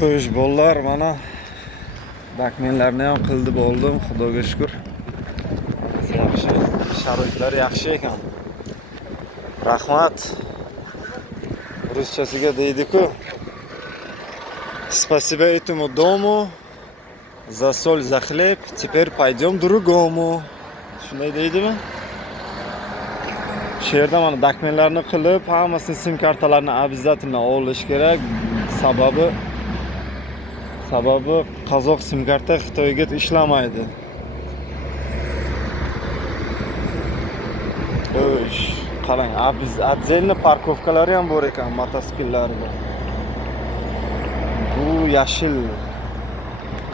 Xo'sh, bolalar, mana taxminlarni ham qildi bo'ldim, xudoga shukr. Yaxshi, sharoitlar yaxshi ekan. Rahmat. Ruschasiga deydi-ku. Спасибо этому дому за соль, за хлеб. Теперь пойдем другому. Shunday deydimi? Shu yerda mana taxminlarni qilib, hammasini sim kartalarini обязательно olish kerak. Sababi qozoq sim karta Xitoyga ishlamaydi. Xo'sh, qarang, отдельно parkovkalari ham bor ekan mototsikllarga. Bu yashil,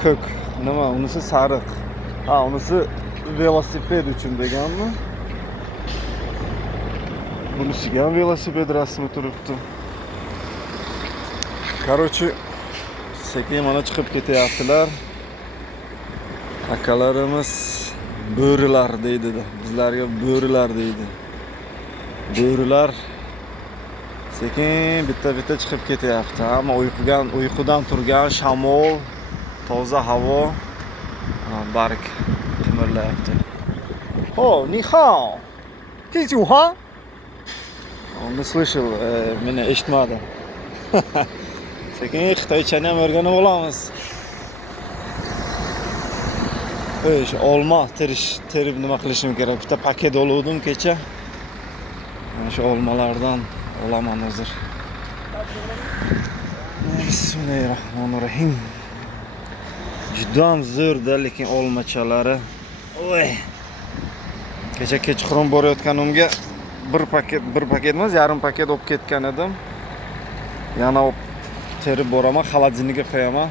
ko'k, nima, unisi sariq. Ha, unisi velosiped uchun deganmi? Bunisiga ham velosiped rasmi turibdi. Короче, sekin mana chiqib ketyaptilar. Akalarimiz bo'rilar deydi. Bizlarga bo'rilar deydi. Bo'rilar sekin bitta chiqib ketyapti. Hamma uyqudan turgan, shamol, toza havo, barg qimirlayapti. О, ни хао. Ты чуха? Он не слышал, меня eshitmadi. Sekin xitoychani ham o'rganib olamiz. Xo'sh, olma terib nima qilishim kerak? Bitta paket oluvdim kecha. Mana shu olmalardan olaman hozir. Bismillahirrohmanirrohim. Juda zo'rda, lekin olmachalari. Voy. Kecha kechqurun borayotganimga bir paket emas, yarim paket olib ketgan edim. Yana terib boraman, xolodilnikka qo'yaman.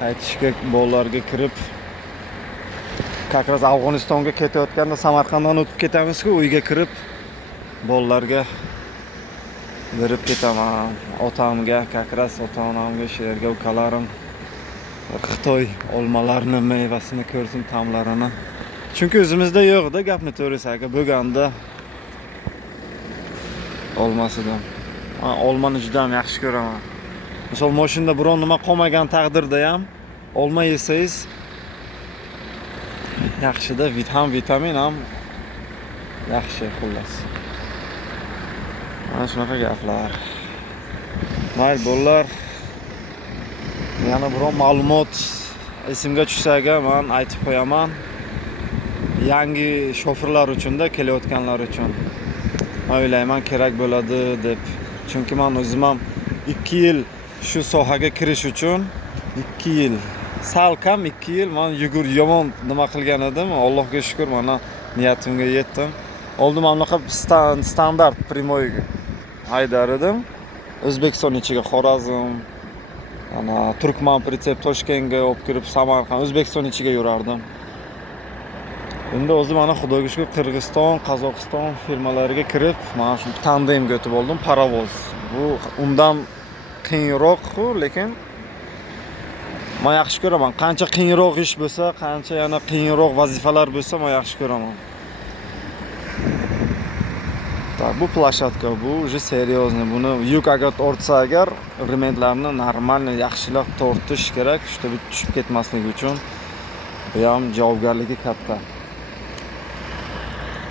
Qaytishga bolalarga kirib, как раз Afg'onistonga ketayotganda Samarqanddan o'tib ketamiz-ku, uyga kirib bolalarga berib ketaman. Otamga, как раз ota-onamga, shu yerga ukalarim Xitoy olmalarini, mevasini ko'rsin, ta'mlarini. Chunki o'zimizda yo'q-da, gapni to'g'risi bo'lganda olmasidan. Men olmani juda ham yaxshi ko'raman. Misol, mashinada biron nima qolmagan taqdirda ham olma yesangiz yaxshi-da, ham vitamin ham yaxshi, xullas. Mana shunaqa gaplar. Mayli bolalar, yana biron ma'lumot esimga tushsa-ga men aytib qo'yaman. Yangi shoferlar uchun-da, kelayotganlar uchun. Men o'ylayman kerak bo'ladi deb. Chunki men o'zim ham 2 yil shu sohaga kirish uchun 2 yil, salkam 2 yil men yomon nima qilgan edim. Allohga shukr, mana niyatimga yetdim. Oldin men unaqa standart primoy haydar edim. O'zbekiston ichiga Xorazm, ana Turkman pritsep Toshkentga olib kirib, Samarqand, O'zbekiston ichiga yurardim. Endi o'zim mana xudoga shukr Qirg'iziston, Qozog'iston firmalariga kirib, mana shu tandemga o'tib oldim, parovoz. Bu undan qiyinroq, lekin men yaxshi ko'raman. Qancha qiyinroq ish bo'lsa, qancha yana qiyinroq vazifalar bo'lsa, men yaxshi ko'raman. Bu plashatka, bu уже серьезный. Buni yuk agar ortsa agar rementlarni normalniy yaxshilab tortish kerak, shunda tushib ketmasligi uchun. Bu ham javobgarligi katta.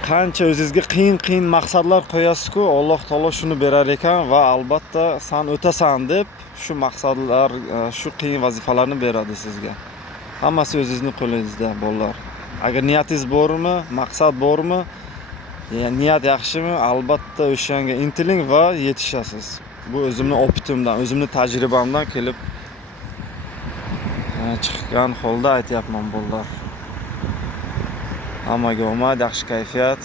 Qancha o'zingizga qiyin maqsadlar qo'yasiz-ku, Alloh taolo shuni berar ekan va albatta sen o'tasan deb shu maqsadlar, shu qiyin vazifalarni beradi sizga. Hammasi o'zingizning qo'lingizda, bolalar. Agar niyatingiz bormi, maqsad bormi, niyat yaxshimi, albatta o'shanga intiling va yetishasiz. Bu o'zimning opitimdan, o'zimning tajribamdan kelib chiqqan holda aytyapman, bolalar. Hammaga omad, yaxshi kayfiyat.